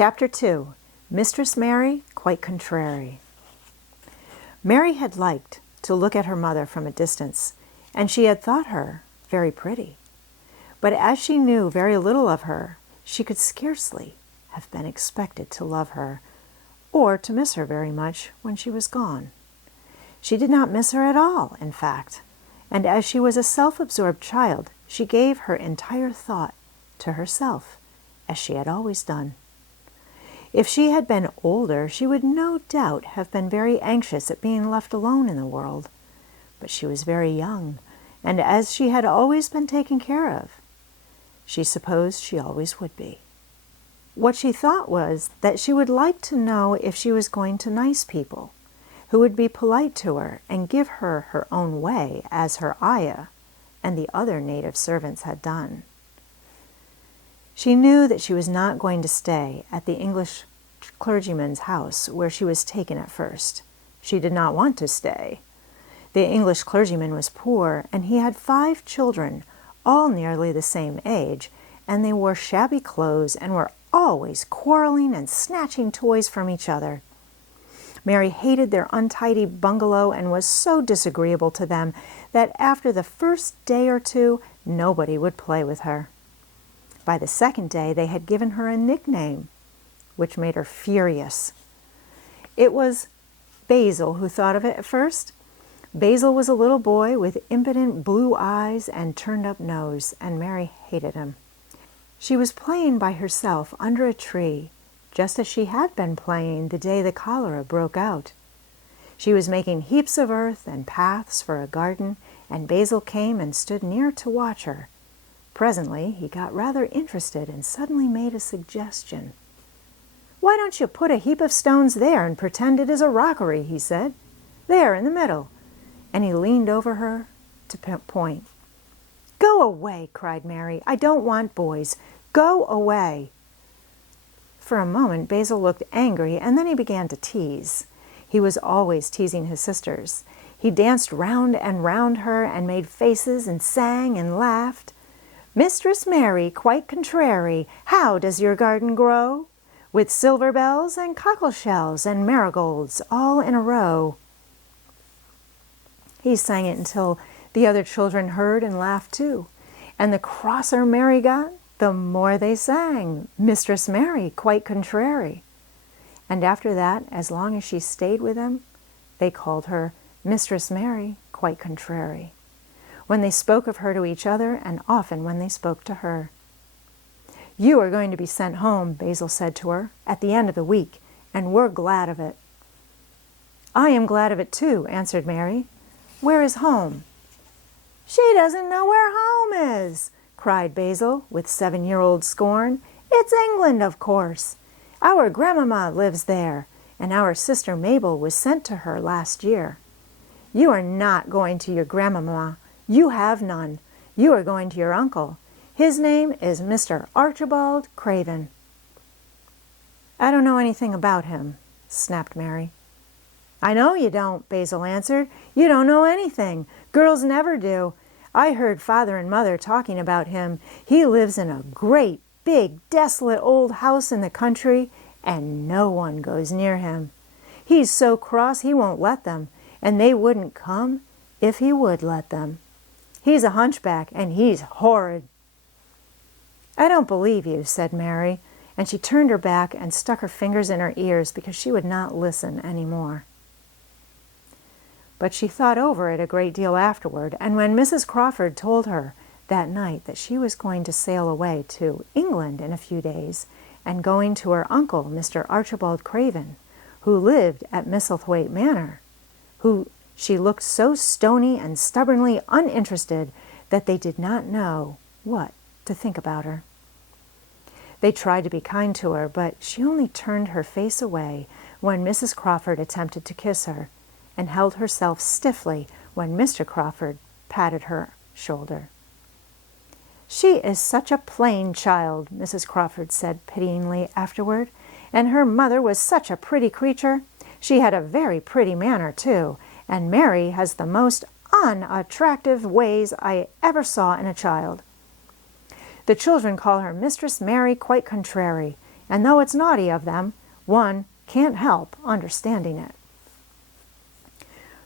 Chapter 2. Mistress Mary, Quite Contrary. Mary had liked to look at her mother from a distance, and she had thought her very pretty. But as she knew very little of her, she could scarcely have been expected to love her, or to miss her very much when she was gone. She did not miss her at all, in fact, and as she was a self-absorbed child, she gave her entire thought to herself, as she had always done. If she had been older, she would no doubt have been very anxious at being left alone in the world. But she was very young, and as she had always been taken care of, she supposed she always would be. What she thought was that she would like to know if she was going to nice people, who would be polite to her and give her her own way, as her ayah and the other native servants had done. She knew that she was not going to stay at the English clergyman's house where she was taken at first. She did not want to stay. The English clergyman was poor, and he had 5 children, all nearly the same age, and they wore shabby clothes and were always quarreling and snatching toys from each other. Mary hated their untidy bungalow and was so disagreeable to them that after the first day or two, nobody would play with her. By the second day, they had given her a nickname, which made her furious. It was Basil who thought of it at first. Basil was a little boy with impudent blue eyes and turned-up nose, and Mary hated him. She was playing by herself under a tree, just as she had been playing the day the cholera broke out. She was making heaps of earth and paths for a garden, and Basil came and stood near to watch her. Presently, he got rather interested and suddenly made a suggestion. "Why don't you put a heap of stones there and pretend it is a rockery?" he said. "There, in the middle." And he leaned over her to point. "Go away," cried Mary. "I don't want boys. Go away." For a moment, Basil looked angry, and then he began to tease. He was always teasing his sisters. He danced round and round her and made faces and sang and laughed. "Mistress Mary, quite contrary, how does your garden grow? With silver bells and cockle shells and marigolds all in a row." He sang it until the other children heard and laughed too. And the crosser Mary got, the more they sang, "Mistress Mary, quite contrary." And after that, as long as she stayed with them, they called her Mistress Mary, quite contrary, when they spoke of her to each other, and often when they spoke to her. "You are going to be sent home," Basil said to her, "at the end of the week, and we're glad of it." "I am glad of it too," answered Mary. "Where is home?" "She doesn't know where home is," cried Basil with 7-year-old scorn. "It's England, of course. Our grandmamma lives there, and our sister Mabel was sent to her last year. You are not going to your grandmamma. You have none. You are going to your uncle. His name is Mr. Archibald Craven." "I don't know anything about him," snapped Mary. "I know you don't," Basil answered. "You don't know anything. Girls never do. I heard Father and Mother talking about him. He lives in a great, big, desolate old house in the country, and no one goes near him. He's so cross he won't let them, and they wouldn't come if he would let them. He's a hunchback, and he's horrid." "I don't believe you," said Mary, and she turned her back and stuck her fingers in her ears because she would not listen any more. But she thought over it a great deal afterward, and when Mrs. Crawford told her that night that she was going to sail away to England in a few days, and going to her uncle, Mr. Archibald Craven, who lived at Misselthwaite Manor, she looked so stony and stubbornly uninterested that they did not know what to think about her. They tried to be kind to her, but she only turned her face away when Mrs. Crawford attempted to kiss her, and held herself stiffly when Mr. Crawford patted her shoulder. "She is such a plain child," Mrs. Crawford said pityingly afterward, "and her mother was such a pretty creature. She had a very pretty manner, too, and Mary has the most unattractive ways I ever saw in a child. The children call her Mistress Mary, quite contrary, and though it's naughty of them, one can't help understanding it.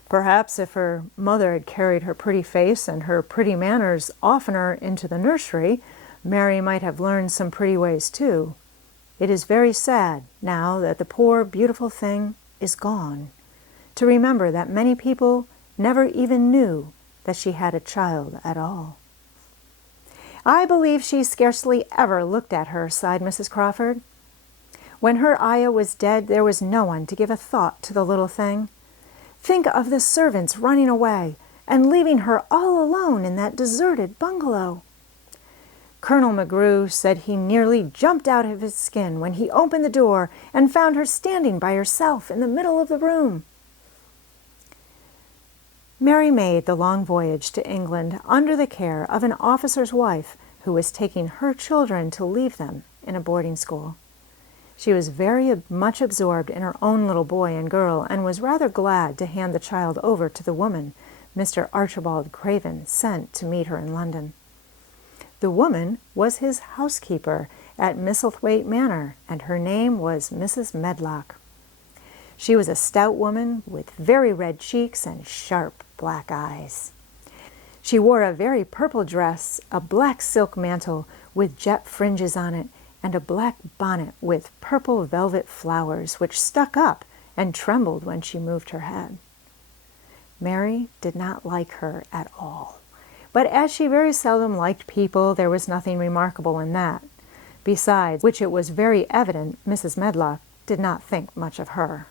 Perhaps if her mother had carried her pretty face and her pretty manners oftener into the nursery, Mary might have learned some pretty ways too. It is very sad, now that the poor, beautiful thing is gone, to remember that many people never even knew that she had a child at all. I believe she scarcely ever looked at her, sighed Mrs. Crawford. When her ayah was dead, there was no one to give a thought to the little thing. Think of the servants running away and leaving her all alone in that deserted bungalow. Colonel McGrew said he nearly jumped out of his skin when he opened the door and found her standing by herself in the middle of the room. Mary made the long voyage to England under the care of an officer's wife who was taking her children to leave them in a boarding school. She was very much absorbed in her own little boy and girl, and was rather glad to hand the child over to the woman Mr. Archibald Craven sent to meet her in London. The woman was his housekeeper at Misselthwaite Manor, and her name was Mrs. Medlock. She was a stout woman with very red cheeks and sharp black eyes. She wore a very purple dress, a black silk mantle with jet fringes on it, and a black bonnet with purple velvet flowers which stuck up and trembled when she moved her head. Mary did not like her at all, but as she very seldom liked people, there was nothing remarkable in that. Besides which, it was very evident Mrs. Medlock did not think much of her.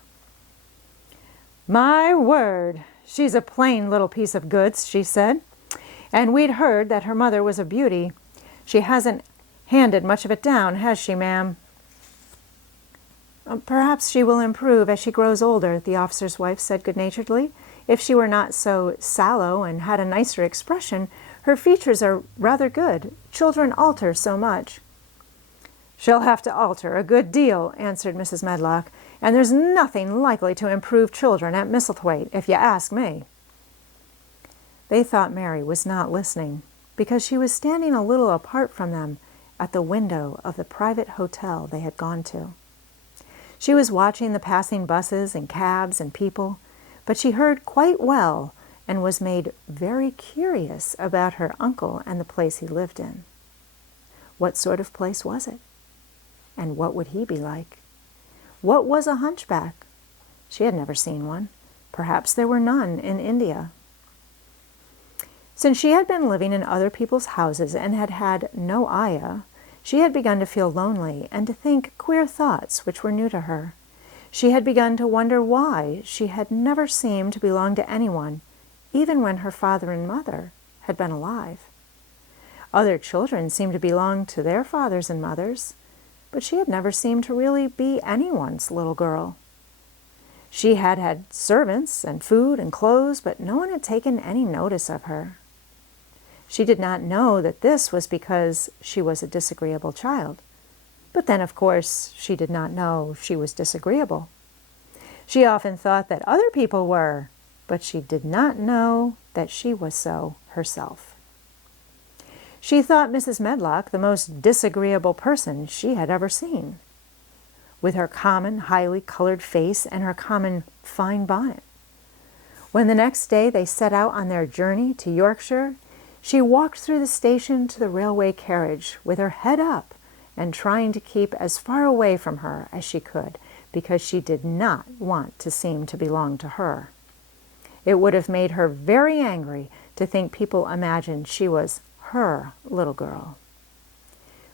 "My word, she's a plain little piece of goods," she said, "and we'd heard that her mother was a beauty. She hasn't handed much of it down, has she, ma'am?" "Perhaps she will improve as she grows older," the officer's wife said good-naturedly. "If she were not so sallow and had a nicer expression, her features are rather good. Children alter so much." "She'll have to alter a good deal," answered Mrs. Medlock, "and there's nothing likely to improve children at Misselthwaite, if you ask me." They thought Mary was not listening, because she was standing a little apart from them at the window of the private hotel they had gone to. She was watching the passing buses and cabs and people, but she heard quite well and was made very curious about her uncle and the place he lived in. What sort of place was it? And what would he be like? What was a hunchback? She had never seen one. Perhaps there were none in India. Since she had been living in other people's houses and had had no ayah, she had begun to feel lonely and to think queer thoughts which were new to her. She had begun to wonder why she had never seemed to belong to anyone, even when her father and mother had been alive. Other children seemed to belong to their fathers and mothers, but she had never seemed to really be anyone's little girl. She had had servants and food and clothes, but no one had taken any notice of her. She did not know that this was because she was a disagreeable child. But then, of course, she did not know she was disagreeable. She often thought that other people were, but she did not know that she was so herself. She thought Mrs. Medlock the most disagreeable person she had ever seen, with her common, highly colored face and her common fine bonnet. When the next day they set out on their journey to Yorkshire, she walked through the station to the railway carriage with her head up and trying to keep as far away from her as she could, because she did not want to seem to belong to her. It would have made her very angry to think people imagined she was her little girl.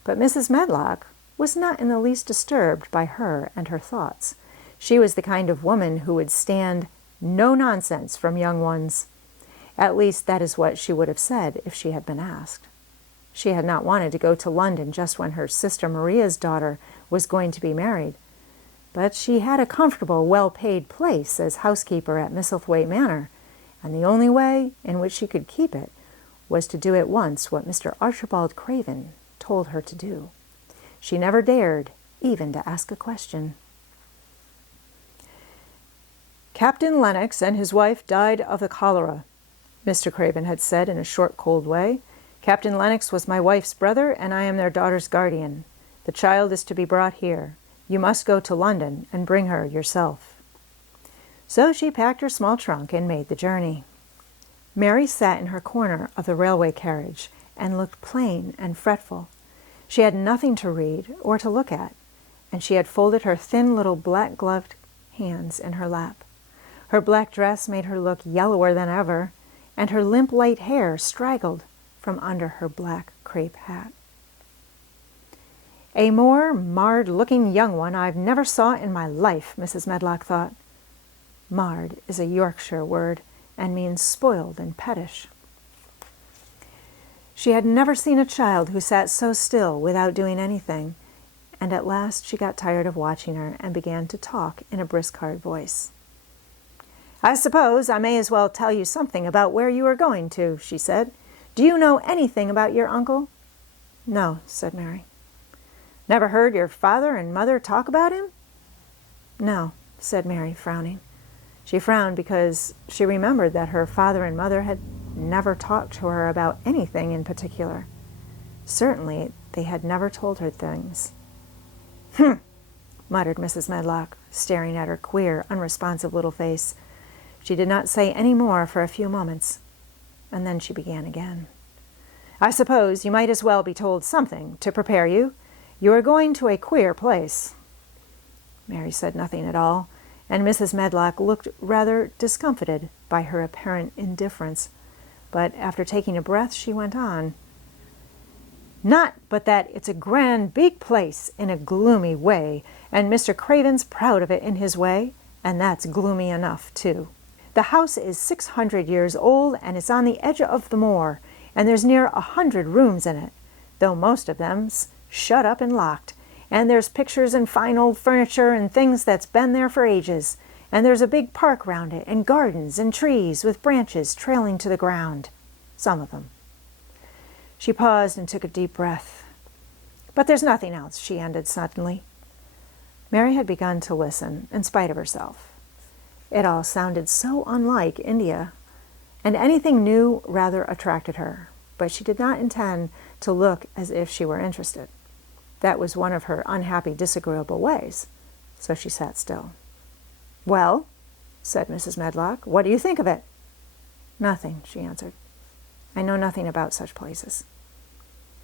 But Mrs. Medlock was not in the least disturbed by her and her thoughts. She was the kind of woman who would stand no nonsense from young ones. At least that is what she would have said if she had been asked. She had not wanted to go to London just when her sister Maria's daughter was going to be married, but she had a comfortable, well-paid place as housekeeper at Misselthwaite Manor, and the only way in which she could keep it was to do at once what Mr. Archibald Craven told her to do. She never dared even to ask a question. "Captain Lennox and his wife died of the cholera," Mr. Craven had said in a short, cold way. "Captain Lennox was my wife's brother, and I am their daughter's guardian. The child is to be brought here. You must go to London and bring her yourself." So she packed her small trunk and made the journey. Mary sat in her corner of the railway carriage and looked plain and fretful. She had nothing to read or to look at, and she had folded her thin little black-gloved hands in her lap. Her black dress made her look yellower than ever, and her limp light hair straggled from under her black crape hat. "A more marred-looking young one I've never saw in my life," Mrs. Medlock thought. Marred is a Yorkshire word and means spoiled and pettish. She had never seen a child who sat so still without doing anything, and at last she got tired of watching her and began to talk in a brisk, hard voice. "I suppose I may as well tell you something about where you are going to," she said. "Do you know anything about your uncle?" "No," said Mary. "Never heard your father and mother talk about him?" "No," said Mary, frowning. She frowned because she remembered that her father and mother had never talked to her about anything in particular. Certainly, they had never told her things. "Hm," muttered Mrs. Medlock, staring at her queer, unresponsive little face. She did not say any more for a few moments, and then she began again. "I suppose you might as well be told something to prepare you. You are going to a queer place." Mary said nothing at all, and Mrs. Medlock looked rather discomfited by her apparent indifference. But after taking a breath, she went on. "Not but that it's a grand big place in a gloomy way, and Mr. Craven's proud of it in his way, and that's gloomy enough, too. The house is 600 years old, and it's on the edge of the moor, and there's near 100 rooms in it, though most of them's shut up and locked, and there's pictures and fine old furniture and things that's been there for ages, and there's a big park round it, and gardens and trees with branches trailing to the ground, some of them." She paused and took a deep breath. "But there's nothing else," she ended suddenly. Mary had begun to listen, in spite of herself. It all sounded so unlike India, and anything new rather attracted her, but she did not intend to look as if she were interested. That was one of her unhappy, disagreeable ways, so she sat still. "Well," said Mrs. Medlock, "what do you think of it?" "Nothing," she answered. "I know nothing about such places."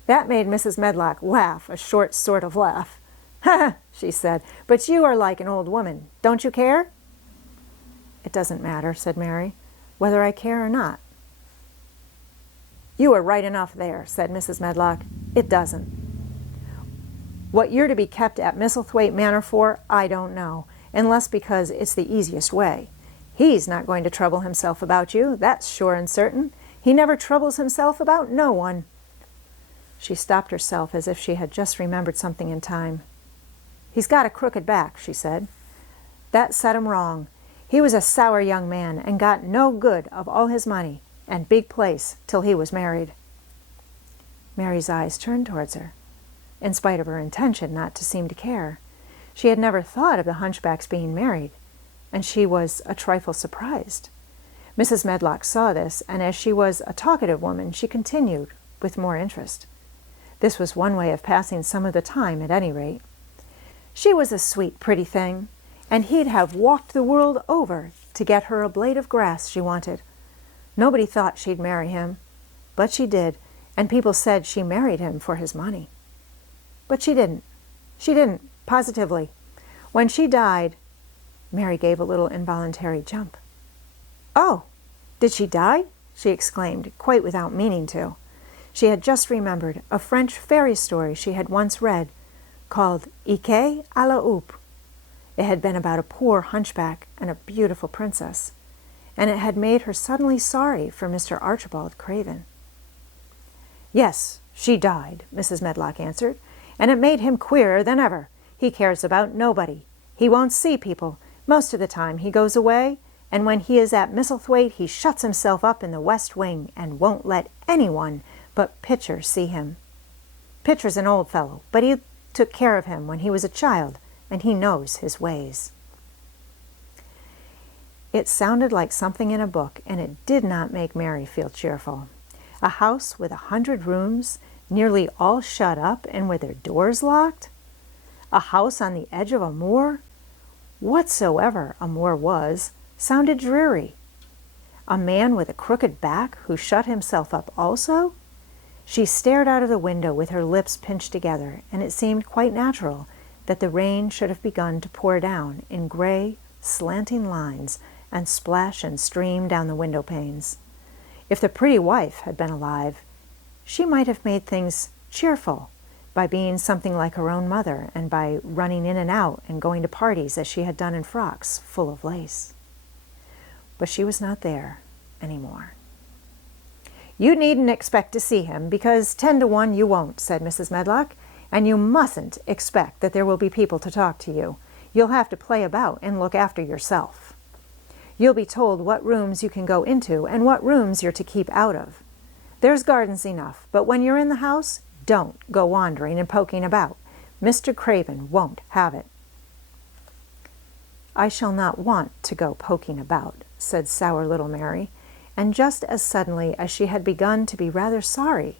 That made Mrs. Medlock laugh, a short sort of laugh. "Ha!" she said, "but you are like an old woman. Don't you care?" "It doesn't matter," said Mary, "whether I care or not." "You are right enough there," said Mrs. Medlock. "It doesn't. What you're to be kept at Misselthwaite Manor for, I don't know, unless because it's the easiest way. He's not going to trouble himself about you, that's sure and certain. He never troubles himself about no one." She stopped herself as if she had just remembered something in time. "He's got a crooked back," she said. "That set him wrong. He was a sour young man and got no good of all his money and big place till he was married." Mary's eyes turned towards her, in spite of her intention not to seem to care. She had never thought of the hunchback's being married, and she was a trifle surprised. Mrs. Medlock saw this, and as she was a talkative woman, she continued with more interest. This was one way of passing some of the time, at any rate. "She was a sweet, pretty thing, and he'd have walked the world over to get her a blade of grass she wanted. Nobody thought she'd marry him, but she did, and people said she married him for his money. But she didn't. She didn't, positively. When she died—" Mary gave a little involuntary jump. "Oh, did she die?" she exclaimed, quite without meaning to. She had just remembered a French fairy story she had once read, called Ike à la Houppe. It had been about a poor hunchback and a beautiful princess, and it had made her suddenly sorry for Mr. Archibald Craven. "Yes, she died," Mrs. Medlock answered, "and it made him queerer than ever. He cares about nobody. He won't see people. Most of the time he goes away, and when he is at Misselthwaite he shuts himself up in the west wing and won't let anyone but Pitcher see him. Pitcher's an old fellow, but he took care of him when he was a child, and he knows his ways." It sounded like something in a book, and it did not make Mary feel cheerful. A house with 100 rooms, nearly all shut up and with their doors locked? A house on the edge of a moor? Whatsoever a moor was, sounded dreary. A man with a crooked back who shut himself up also? She stared out of the window with her lips pinched together, and it seemed quite natural that the rain should have begun to pour down in gray, slanting lines and splash and stream down the window panes. If the pretty wife had been alive, she might have made things cheerful by being something like her own mother and by running in and out and going to parties as she had done in frocks full of lace. But she was not there anymore. "You needn't expect to see him, because 10 to 1 you won't," said Mrs. Medlock, "and you mustn't expect that there will be people to talk to you. You'll have to play about and look after yourself. You'll be told what rooms you can go into and what rooms you're to keep out of. There's gardens enough, but when you're in the house, don't go wandering and poking about. Mr. Craven won't have it." "I shall not want to go poking about," said sour little Mary, and just as suddenly as she had begun to be rather sorry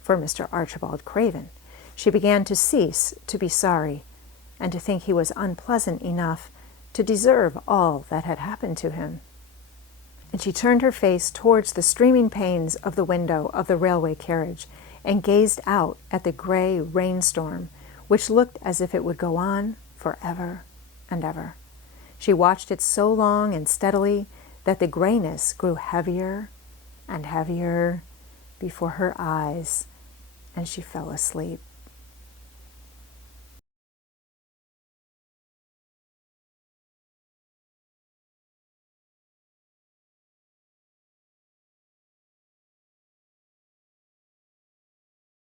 for Mr. Archibald Craven, she began to cease to be sorry and to think he was unpleasant enough to deserve all that had happened to him. And she turned her face towards the streaming panes of the window of the railway carriage and gazed out at the gray rainstorm, which looked as if it would go on forever and ever. She watched it so long and steadily that the grayness grew heavier and heavier before her eyes, and she fell asleep.